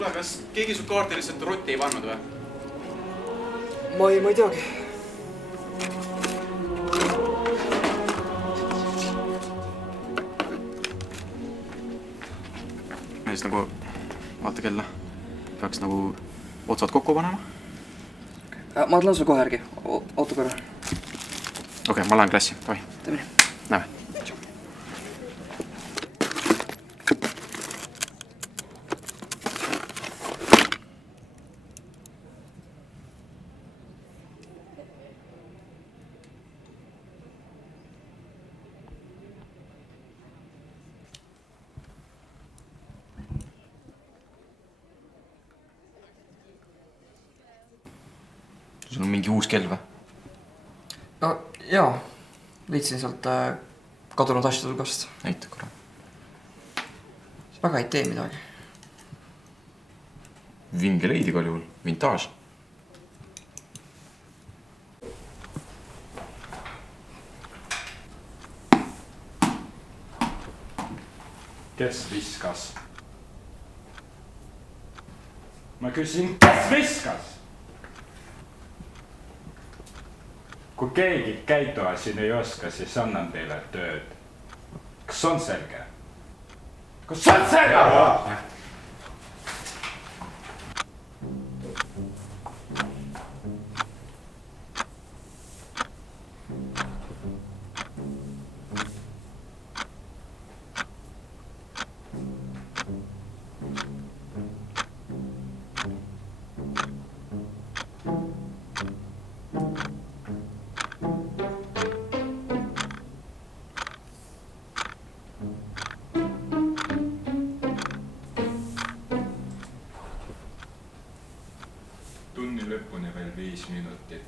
Kuule, kas keegi su kaarti lihtsalt rotti ei pannud või? Ma ei teagi. Mees nagu, vaata kella. Peaks nagu otsad kokku panema. Ma tulen sulle kohe järgi. Oota korra. Okei, ma lähen klassi. Tohi. Teeme nii. Näeme. Sul on mingi uus kell või? No jaa, leidsin sealt kadunud asjade hulgast. Näita korra. Väga ei tee midagi. Vinge leid igal juhul. Vintaaž. Kes viskas? Ma küsin, kes viskas? Kui keegi käitua siin ei oska, siis annan teile tööd. Kas on selge? Kas on selge? Tunni lõpuni veel 5 minutit.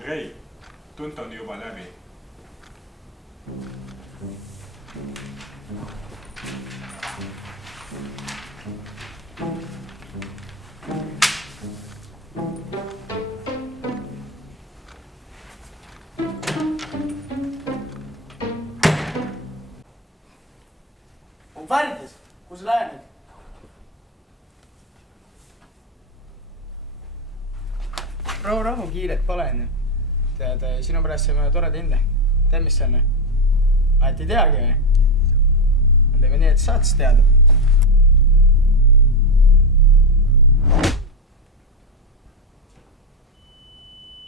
Andrei, tund on juba läbi. On värdis, kus lähened? Rahu, kiiret pole enne. Tead, sinu pärast saime toreda hinde. Tead, mis see on? Et ei teagi või? Teeme nii, et saad siis teada.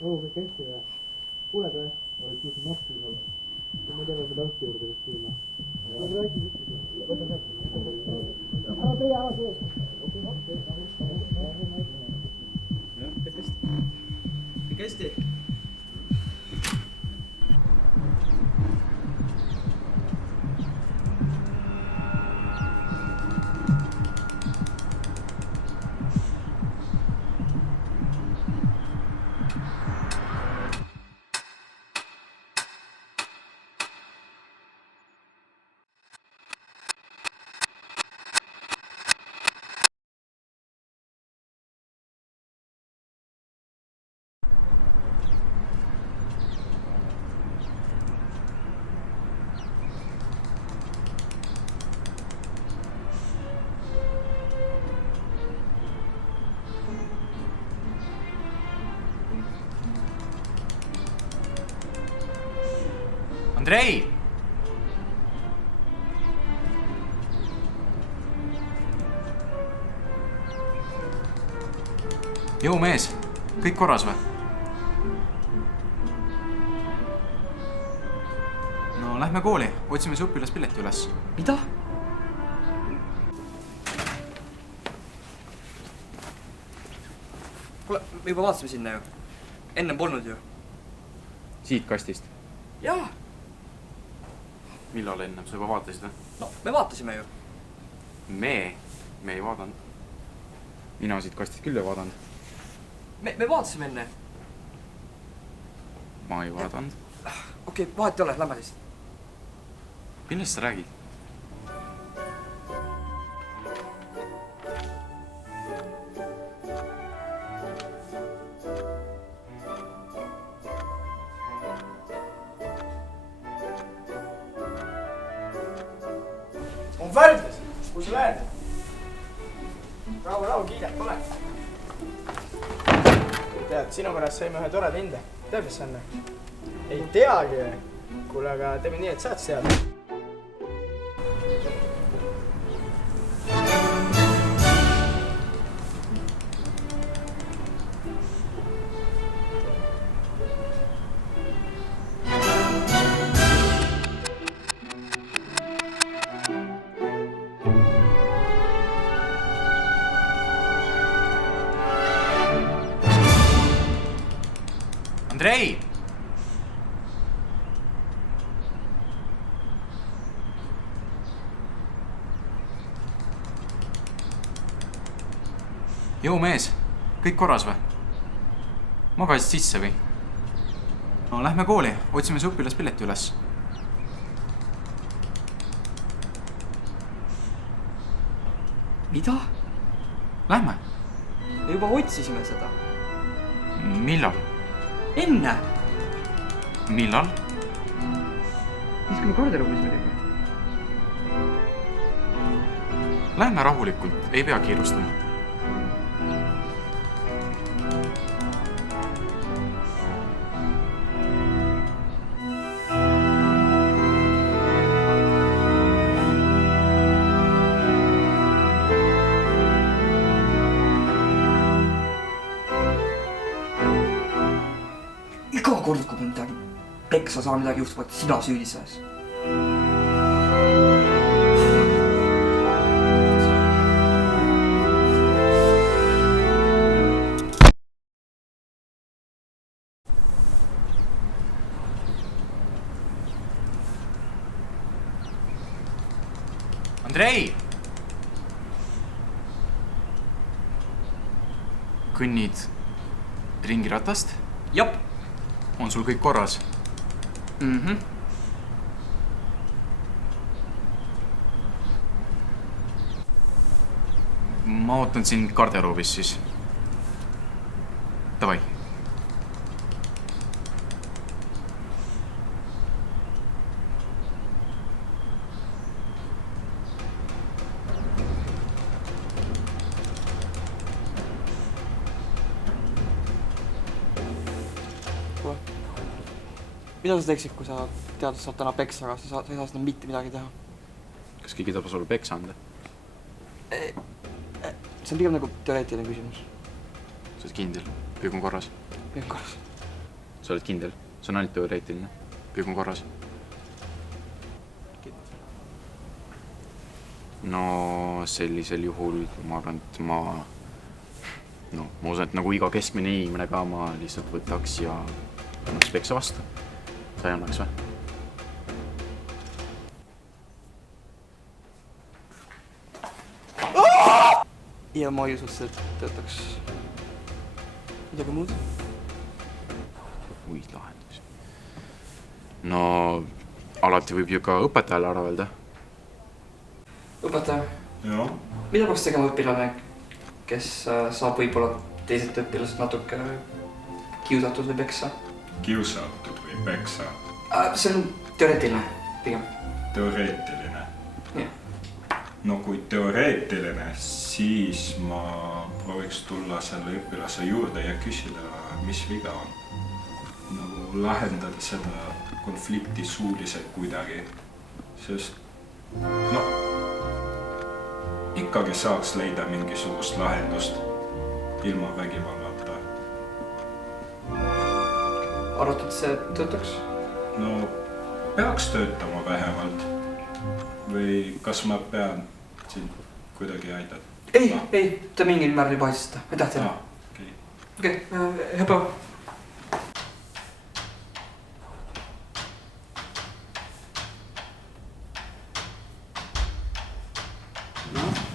Kõik hästi või? Kuuled või? Oled kus nahti olla. Kui ma teeme seda arsti juurde vist ilma. Võta räägi. Ära tee, ära tee. Kõik hästi. Andrei! Jõu mees, kõik korras või? No lähme kooli, otsime see õpilaspileti üles. Mida? kuule, me juba vaatasime sinna ju. Ennem polnud ju. Siit kastist. Jaa. Millal ennem? Sa juba vaatasid või? No, me vaatasime ju. Me ei vaadanud. Mina siit kastist küll ei vaadanud. Me vaatasime enne. Ma ei vaadanud. Okei, vahet ei ole, lähme siis. Millest sa räägid? On värdjas, kus sa lähed? Rahu, kiiret pole. Tead, sinu pärast saime ühe toreda hinde. Tead, mis see on? Ei teagi. Kuule, aga teeme nii, et saad teada. Andrei! Jõu mees, kõik korras või? Magasid sisse või? No lähme kooli, otsime see õpilaspileti üles. Mida? Lähme. Me juba otsisime seda. Millal? Enne! Millal? Siis kui me garderoobis olime. Lähme rahulikult, ei pea kiirustama. Iga kord, kui midagi peksa saa midagi juhtub, et sina süüdi selles. Andrei! Kõnnid ringiratast? Jop. On sul kõik korras? Ma ootan sind garderoobis siis. Davai. Mida sa teeksid, kui sa tead, saad täna peksa, aga sa ei saa seda mitte midagi teha? Kas keegi tahab sulle peksa anda? See on pigem nagu teoreetiline küsimus. Sa oled kindel? Kõik on korras? Kõik on korras. Sa oled kindel? See on ainult teoreetiline. Kõik on korras? No sellisel juhul ma arvan, et ma usun, et nagu iga keskmine inimene ka ma lihtsalt võtaks ja annaks peksa vastu. Sa ei annaks või? Ja ma ei usu, et see töötaks midagi muud. Muid lahendusi. No alati võib ju ka õpetajale ära öelda. Õpetaja, Joo. mida peaks tegema õpilane, kes saab võib-olla teiselt õpilased natuke kiusatud või peksa? Kiusatud või peksa? See on teoreetiline, pigem. Teoreetiline? Jah. No kui teoreetiline, siis ma prooviks tulla selle õpilase juurde ja küsida, mis viga on. Nagu lahendada seda konflikti suuliselt kuidagi. Sest ikkagi saaks leida mingisugust lahendust ilma vägivallata. Arvad, et see töötaks? No peaks töötama vähemalt. Või kas ma pean sind kuidagi aidata? Ei, ta mingil määral juba aidata. Aitäh teile. Okay. okei, hea päeva.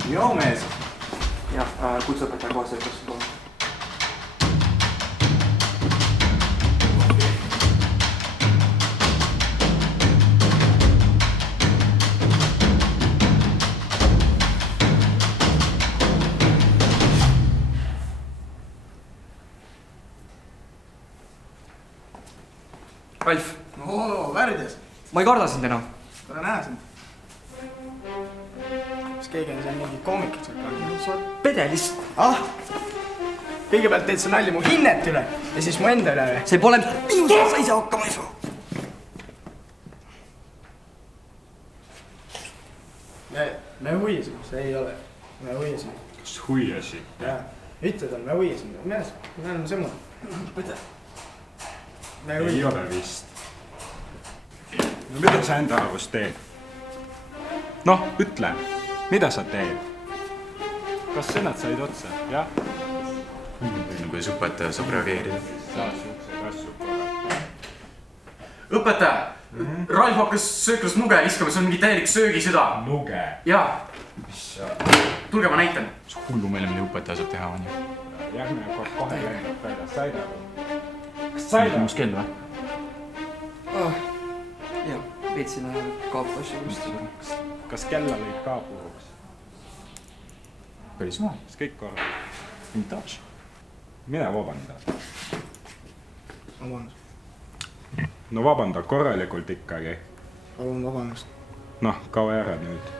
joo mees. jah, kutseõpetaja koostööd, kas sul on? Ralf, oo, Värdjas. ma ei karda sind enam. Tore näha sind. Kas keegi on seal mingi koomikid seal pannud? Sa oled pedelist. Ah! Kõigepealt teed sa nalja mu hinnet üle ja siis mu enda üle või? See pole minu sõna, sa ise hakkama ei saa. Me huiasime, see ei ole. Me huiasime. kas huiasid? Jaa. Ütle tal, me huiasime. Me oleme sõmmu. ei ole vist. no mida sa enda arvust teed? noh, ütle, mida sa teed? kas sõnad said otsa, jah? kuidas õpetaja saab reageerida? saad siukseid asju korra. õpetaja! Ralf hakkas sööklas nuge viskama, see on mingi täielik söögisõda. nuge. jaa, mis sa? tulge ma näitan. mis hullumeele, mida õpetaja saab teha, on ju. järgmine kord kohe lendab välja, said aru? kas said aru? uus kell või? jah, veetsin kaapu asju just. kas kella lõid ka puruks? päris hea. kas kõik korra? Mingi touch. mine vabanda. Vabandust. no vabanda korralikult ikkagi. Palun vabandust. noh, kao ära nüüd.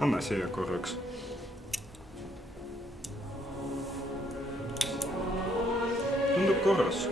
anna siia korraks. tundub korras.